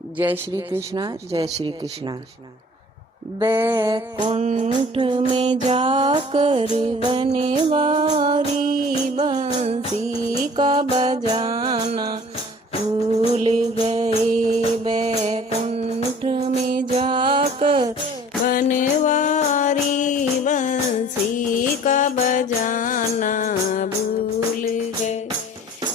जय श्री कृष्णा, जय श्री कृष्णा। बैकुंठ में जाकर बनवारी बंसी का बजाना भूल गए। बैकुंठ में जाकर बनवारी बंसी का बजाना भूल गए।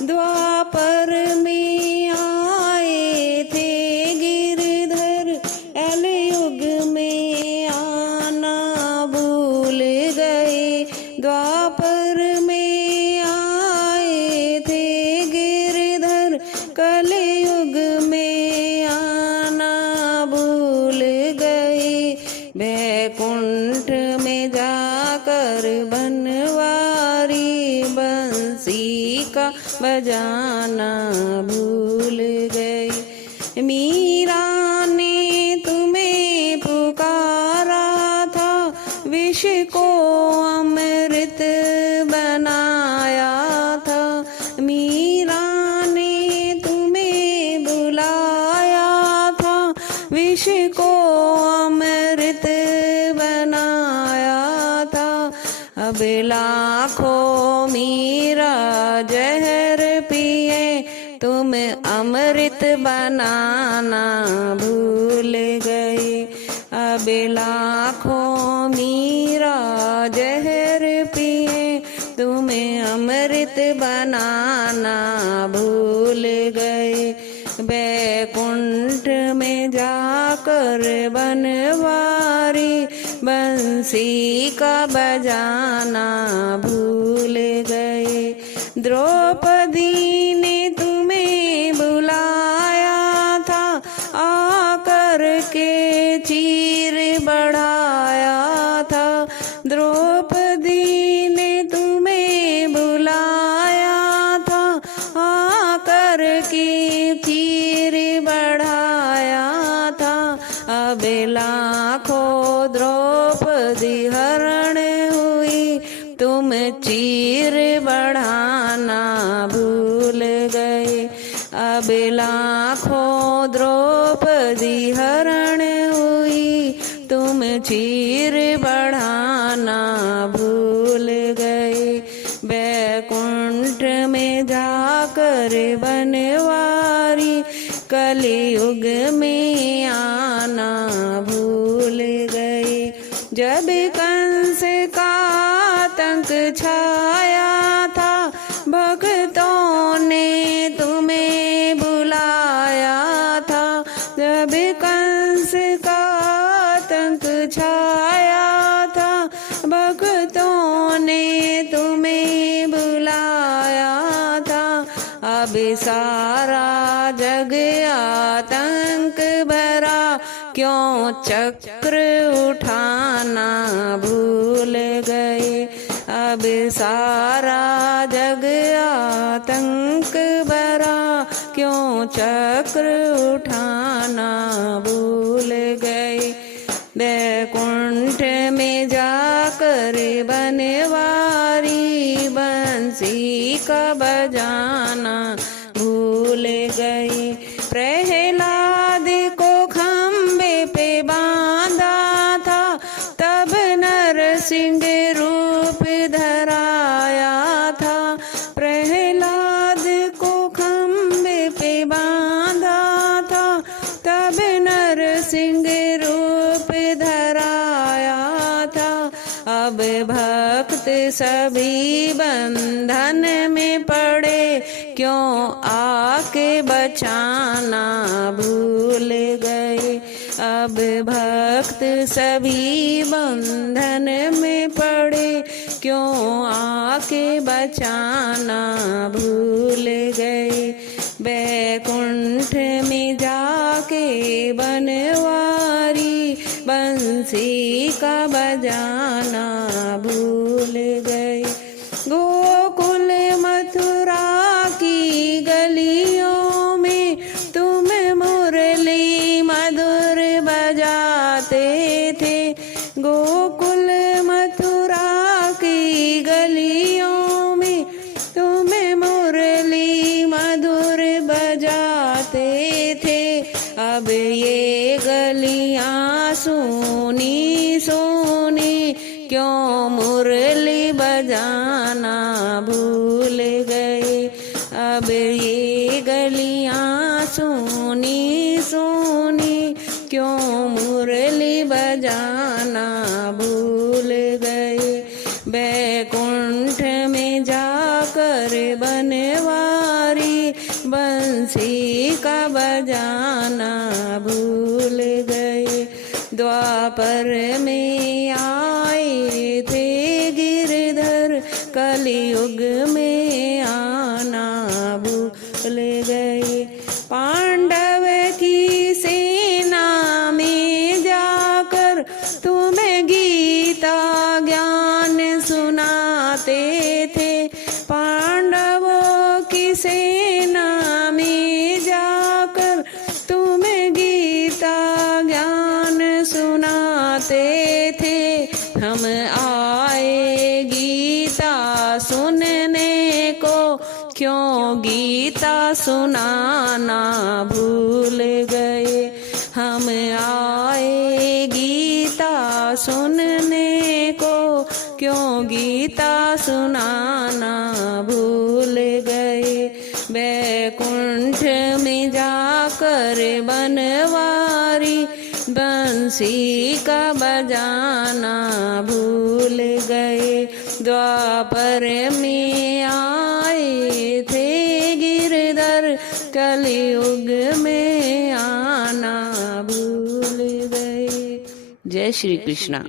द्वापर में आए थे गिरधर, कलयुग में आना भूल गए। द्वापर में आए थे गिरधर, कलयुग में आना भूल गए। बैकुंठ में जाकर बनवारी बंसी का बजाना भूल गए। मीरा ने तुम्हें पुकारा था, विष को अमृत बनाया था। मीरा ने तुम्हें बुलाया था, विष को अमृत बनाया था। अब लाखों मीरा जहर पिए, तुम अमृत बनाना भूल गए। अब लाखों मीरा जहर पिए, तुम अमृत बनाना भूल गए। बैकुंठ में जाकर बनवारी बंसी का बजाना भूल गए। द्रौपदी ने तुम्हें बुलाया था, आकर के चीर बढ़ाया था। द्रौपदी ने तुम्हें बुलाया था, आकर के चीर बढ़ाया था। अब लाखों द्रौपदी हरण हुई, तुम चीर बढ़ाना भूल गए। अब लाखों द्रौपदी हरण हुई, तुम चीर बढ़ाना भूल गए। बैकुंठ में जाकर बनवारी कलयुग में आना भूल गए। जब कंस का आतंक छाया था, भक्तों ने तुम्हें बुलाया था। जब कंस का आतंक छाया था, भक्तों ने तुम्हें बुलाया था। अब सारा जग आतंक भरा, क्यों चक्र उठाना भूल गए। अब सारा जग आतंक भरा, क्यों चक्र उठाना भूल गए। बैकुंठ में जाकर बनवारी बंसी का बजाना भूल गए। प्रहलाद को खंबे पे बांधा था, तब नरसिंह रूप धराया था। प्रहलाद को खंबे पे बांधा था, तब नरसिंह रूप धराया था। अब भक्त सभी बंधन में पड़े, क्यों आके बचाना भूल गए। अब भक्त सभी बंधन में पड़े, क्यों आके बचाना भूल गए। बैकुंठ में जाके बनवारी बंसी का बजाना भूल गए। गोकुल मथुरा की गलियों में तुम मुरली मधुर बजाते थे। गोकुल मथुरा की गलियों में तुम मुरली मधुर बजाते थे। अब ये गलियां सुनी सुनी क्यों मुरली बजाना भूल गए। अब ये गलियां सुनी सुनी क्यों मुरली बजाना भूल गए। बैकुंठ में जाकर बनवारी बंसी का बजाना भूल गए। द्वापर में आए थे गिरधर कलयुग में आना भूल गए। पांडव की सेना में जाकर तुम्हें गीता ज्ञान सुनाते थे। पांडवों की सेना में जाकर तुम्हें गीता ज्ञान सुनाते थे। हम आए गीता सुनने को क्यों गीता सुनाना भूल गए। हम आए गीता सुनने को क्यों गीता सुनाना भूल गए। बैकुंठ में जाकर बनवारी बंसी का बजाना भूल गए। द्वापर में आए थे गिरधर कलयुग में आना भूल गए। जय श्री कृष्णा।